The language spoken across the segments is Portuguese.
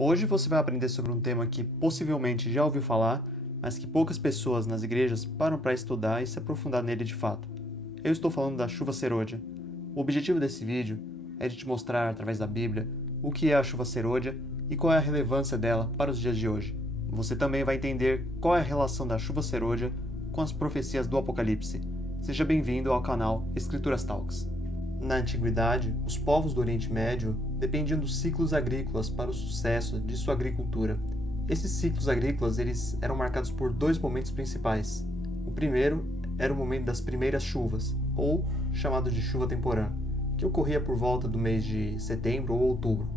Hoje você vai aprender sobre um tema que possivelmente já ouviu falar, mas que poucas pessoas nas igrejas param para estudar e se aprofundar nele de fato. Eu estou falando da chuva serôdia. O objetivo desse vídeo é de te mostrar, através da Bíblia, o que é a chuva serôdia e qual é a relevância dela para os dias de hoje. Você também vai entender qual é a relação da chuva serôdia com as profecias do Apocalipse. Seja bem-vindo ao canal Escrituras Talks. Na antiguidade, os povos do Oriente Médio dependiam dos ciclos agrícolas para o sucesso de sua agricultura. Esses ciclos agrícolas eram marcados por dois momentos principais. O primeiro era o momento das primeiras chuvas, ou chamado de chuva temporã, que ocorria por volta do mês de setembro ou outubro.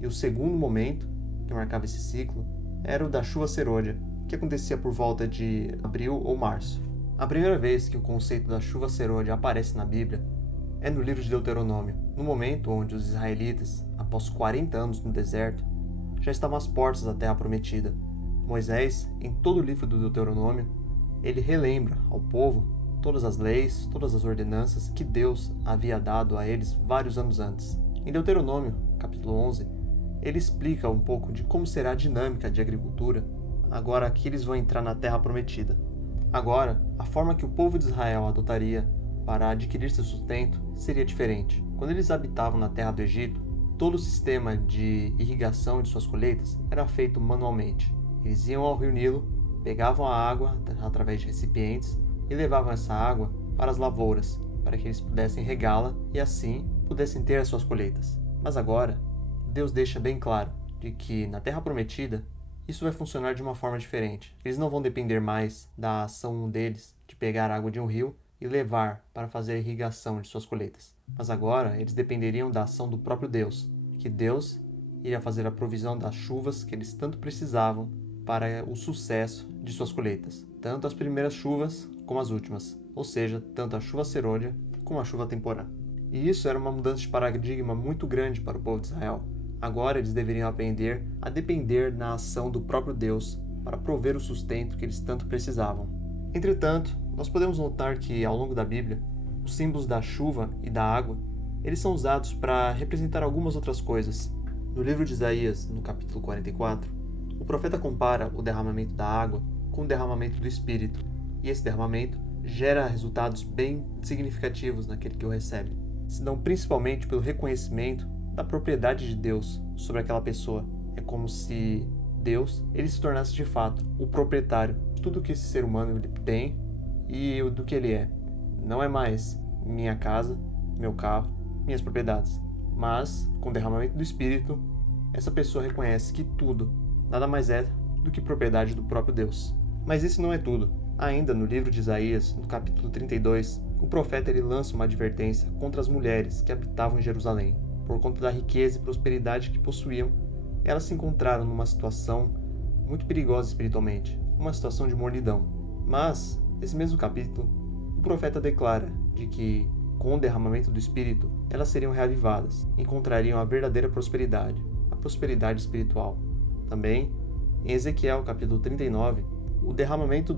E o segundo momento, que marcava esse ciclo, era o da chuva serôdia, que acontecia por volta de abril ou março. A primeira vez que o conceito da chuva serôdia aparece na Bíblia é no livro de Deuteronômio, no momento onde os israelitas, após 40 anos no deserto, já estavam às portas da Terra Prometida. Moisés, em todo o livro do Deuteronômio, ele relembra ao povo todas as leis, todas as ordenanças que Deus havia dado a eles vários anos antes. Em Deuteronômio, capítulo 11, ele explica um pouco de como será a dinâmica de agricultura agora que eles vão entrar na Terra Prometida. Agora, a forma que o povo de Israel adotaria para adquirir seu sustento seria diferente. Quando eles habitavam na terra do Egito, todo o sistema de irrigação de suas colheitas era feito manualmente. Eles iam ao rio Nilo, pegavam a água através de recipientes e levavam essa água para as lavouras, para que eles pudessem regá-la e assim pudessem ter as suas colheitas. Mas agora, Deus deixa bem claro de que na Terra Prometida isso vai funcionar de uma forma diferente. Eles não vão depender mais da ação deles de pegar água de um rio e levar para fazer a irrigação de suas colheitas. Mas agora eles dependeriam da ação do próprio Deus, que Deus iria fazer a provisão das chuvas que eles tanto precisavam para o sucesso de suas colheitas, tanto as primeiras chuvas como as últimas, ou seja, tanto a chuva serôdia como a chuva temporã. E isso era uma mudança de paradigma muito grande para o povo de Israel. Agora eles deveriam aprender a depender na ação do próprio Deus para prover o sustento que eles tanto precisavam. Entretanto, nós podemos notar que, ao longo da Bíblia, os símbolos da chuva e da água, eles são usados para representar algumas outras coisas. No livro de Isaías, no capítulo 44, o profeta compara o derramamento da água com o derramamento do Espírito, e esse derramamento gera resultados bem significativos naquele que o recebe. Se dão principalmente pelo reconhecimento da propriedade de Deus sobre aquela pessoa. É como se Deus ele se tornasse de fato o proprietário de tudo que esse ser humano tem e do que ele é. Não é mais minha casa, meu carro, minhas propriedades. Mas, com o derramamento do Espírito, essa pessoa reconhece que tudo nada mais é do que propriedade do próprio Deus. Mas isso não é tudo. Ainda no livro de Isaías, no capítulo 32, o profeta ele lança uma advertência contra as mulheres que habitavam em Jerusalém. Por conta da riqueza e prosperidade que possuíam, elas se encontraram numa situação muito perigosa espiritualmente, uma situação de mornidão. Mas, nesse mesmo capítulo, o profeta declara de que, com o derramamento do Espírito, elas seriam reavivadas, encontrariam a verdadeira prosperidade, a prosperidade espiritual. Também, em Ezequiel capítulo 39, o derramamento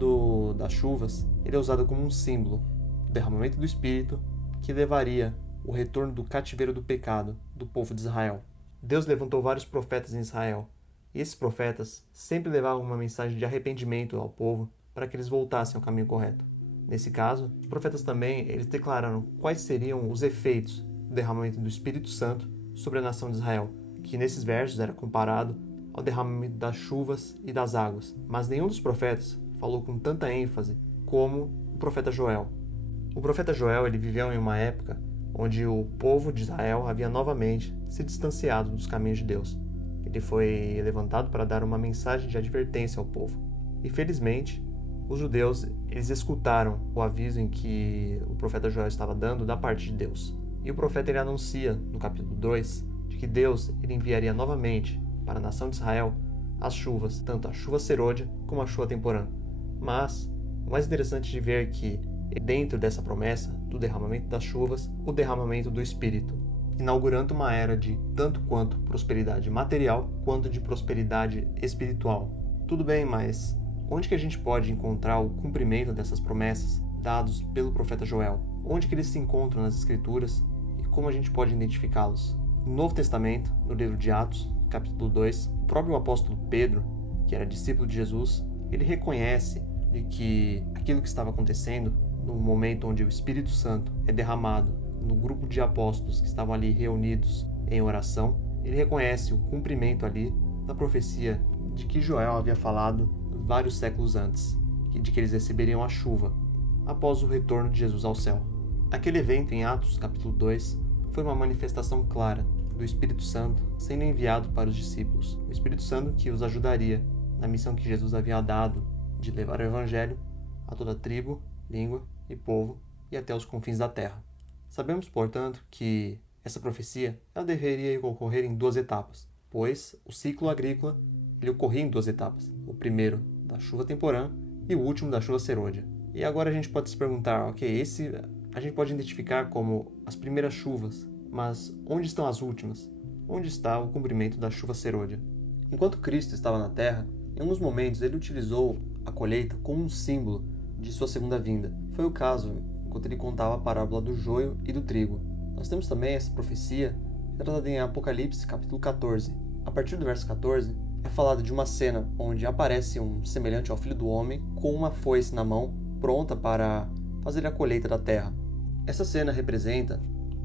das chuvas ele é usado como um símbolo do derramamento do Espírito que levaria o retorno do cativeiro do pecado do povo de Israel. Deus levantou vários profetas em Israel, e esses profetas sempre levavam uma mensagem de arrependimento ao povo para que eles voltassem ao caminho correto. Nesse caso, os profetas também eles declararam quais seriam os efeitos do derramamento do Espírito Santo sobre a nação de Israel, que nesses versos era comparado ao derramamento das chuvas e das águas. Mas nenhum dos profetas falou com tanta ênfase como o profeta Joel. O profeta Joel ele viveu em uma época onde o povo de Israel havia novamente se distanciado dos caminhos de Deus. Ele foi levantado para dar uma mensagem de advertência ao povo. E felizmente, os judeus eles escutaram o aviso em que o profeta Joel estava dando da parte de Deus. E o profeta ele anuncia, no capítulo 2, de que Deus ele enviaria novamente para a nação de Israel as chuvas, tanto a chuva serôdia como a chuva temporã. Mas, o mais interessante de ver é que, dentro dessa promessa do derramamento das chuvas, o derramamento do Espírito, inaugurando uma era de tanto quanto prosperidade material, quanto de prosperidade espiritual. Tudo bem, mas onde que a gente pode encontrar o cumprimento dessas promessas dados pelo profeta Joel? Onde que eles se encontram nas Escrituras e como a gente pode identificá-los? No Novo Testamento, no livro de Atos, capítulo 2, o próprio apóstolo Pedro, que era discípulo de Jesus, ele reconhece de que aquilo que estava acontecendo no momento onde o Espírito Santo é derramado no grupo de apóstolos que estavam ali reunidos em oração, ele reconhece o cumprimento ali da profecia de que Joel havia falado vários séculos antes, de que eles receberiam a chuva após o retorno de Jesus ao céu. Aquele evento em Atos capítulo 2 foi uma manifestação clara do Espírito Santo sendo enviado para os discípulos. O Espírito Santo que os ajudaria na missão que Jesus havia dado de levar o Evangelho a toda tribo, língua e povo e até os confins da terra. Sabemos, portanto, que essa profecia ela deveria ocorrer em duas etapas, pois o ciclo agrícola ele ocorria em duas etapas. O primeiro da chuva temporã e o último da chuva serôdia. E agora a gente pode se perguntar, esse a gente pode identificar como as primeiras chuvas, mas onde estão as últimas? Onde está o cumprimento da chuva serôdia? Enquanto Cristo estava na Terra, em alguns momentos ele utilizou a colheita como um símbolo de sua segunda vinda. Foi o caso enquanto ele contava a parábola do joio e do trigo. Nós temos também essa profecia tratada em Apocalipse, capítulo 14. A partir do verso 14, é falado de uma cena onde aparece um semelhante ao Filho do Homem com uma foice na mão, pronta para fazer a colheita da terra. Essa cena representa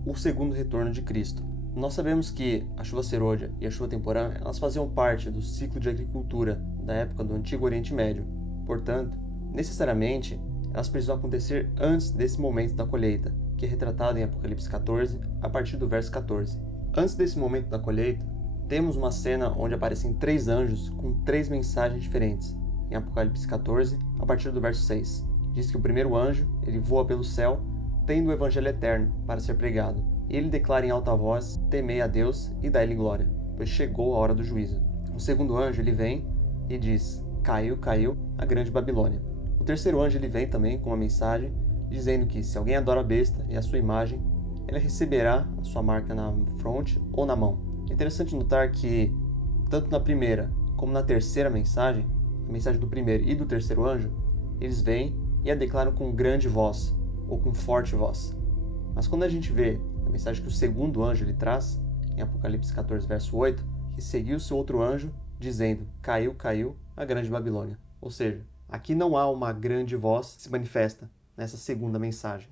o segundo retorno de Cristo. Nós sabemos que a chuva serôdia e a chuva temporã elas faziam parte do ciclo de agricultura da época do Antigo Oriente Médio. Portanto, necessariamente, elas precisam acontecer antes desse momento da colheita, que é retratado em Apocalipse 14, a partir do verso 14. Antes desse momento da colheita, temos uma cena onde aparecem 3 anjos com 3 mensagens diferentes. Em Apocalipse 14, a partir do verso 6. Diz que o primeiro anjo, ele voa pelo céu, tendo o evangelho eterno para ser pregado. E ele declara em alta voz: temei a Deus e dai-lhe glória, pois chegou a hora do juízo. O segundo anjo, ele vem e diz: caiu, caiu a grande Babilônia. O terceiro anjo, ele vem também com uma mensagem dizendo que se alguém adora a besta e a sua imagem, ele receberá a sua marca na fronte ou na mão. É interessante notar que, tanto na primeira como na terceira mensagem, a mensagem do primeiro e do terceiro anjo, eles vêm e a declaram com grande voz, ou com forte voz. Mas quando a gente vê a mensagem que o segundo anjo ele traz, em Apocalipse 14, verso 8, que seguiu-se outro anjo, dizendo: caiu, caiu a grande Babilônia. Ou seja, aqui não há uma grande voz que se manifesta nessa segunda mensagem.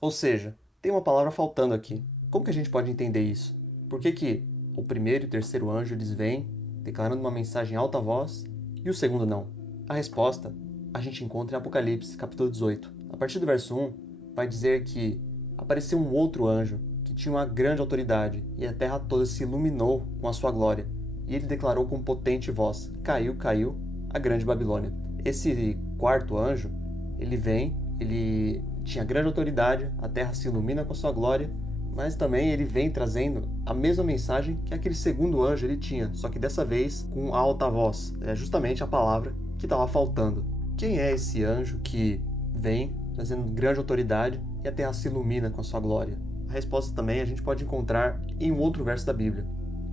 Ou seja, tem uma palavra faltando aqui. Como que a gente pode entender isso? Por que o primeiro e o terceiro anjo eles vêm declarando uma mensagem em alta voz e o segundo não? A resposta a gente encontra em Apocalipse, capítulo 18. A partir do verso 1, vai dizer que apareceu um outro anjo que tinha uma grande autoridade e a terra toda se iluminou com a sua glória. E ele declarou com potente voz: caiu, caiu a grande Babilônia. Esse quarto anjo, ele vem, ele tinha grande autoridade, a terra se ilumina com a sua glória, mas também ele vem trazendo a mesma mensagem que aquele segundo anjo ele tinha, só que dessa vez com alta voz. É justamente a palavra que estava faltando. Quem é esse anjo que vem trazendo grande autoridade e a terra se ilumina com a sua glória? A resposta também a gente pode encontrar em um outro verso da Bíblia.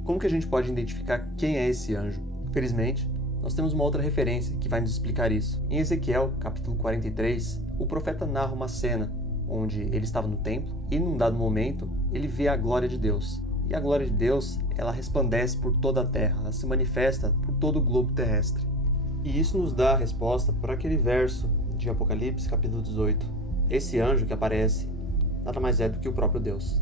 Como que a gente pode identificar quem é esse anjo? Felizmente, nós temos uma outra referência que vai nos explicar isso. Em Ezequiel, capítulo 43, o profeta narra uma cena onde ele estava no templo e, num dado momento, ele vê a glória de Deus. E a glória de Deus, ela resplandece por toda a terra, ela se manifesta por todo o globo terrestre. E isso nos dá a resposta para aquele verso de Apocalipse, capítulo 18. Esse anjo que aparece nada mais é do que o próprio Deus,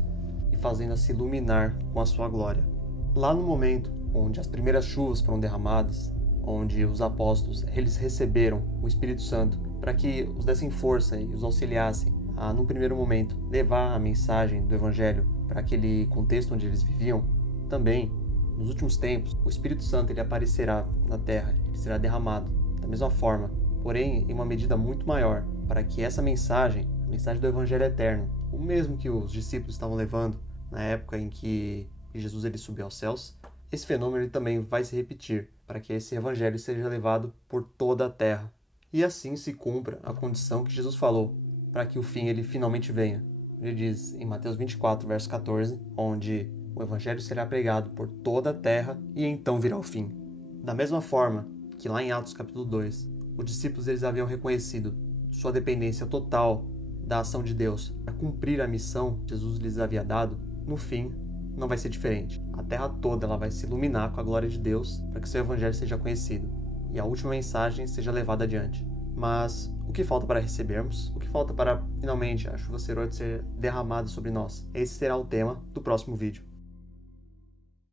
e fazendo-a se iluminar com a sua glória. Lá no momento onde as primeiras chuvas foram derramadas, onde os apóstolos eles receberam o Espírito Santo para que os dessem força e os auxiliassem a, num primeiro momento, levar a mensagem do Evangelho para aquele contexto onde eles viviam, também, nos últimos tempos, o Espírito Santo ele aparecerá na terra, ele será derramado da mesma forma, porém em uma medida muito maior, para que essa mensagem, a mensagem do Evangelho eterno, o mesmo que os discípulos estavam levando na época em que Jesus ele subiu aos céus, esse fenômeno ele também vai se repetir, para que esse Evangelho seja levado por toda a terra. E assim se cumpra a condição que Jesus falou, para que o fim ele finalmente venha. Ele diz em Mateus 24, verso 14, onde o Evangelho será pregado por toda a terra e então virá o fim. Da mesma forma que lá em Atos capítulo 2, os discípulos eles haviam reconhecido sua dependência total da ação de Deus para cumprir a missão que Jesus lhes havia dado, no fim, não vai ser diferente. A terra toda ela vai se iluminar com a glória de Deus para que seu evangelho seja conhecido e a última mensagem seja levada adiante. Mas o que falta para recebermos? O que falta para finalmente a chuva serôdia ser derramada sobre nós? Esse será o tema do próximo vídeo.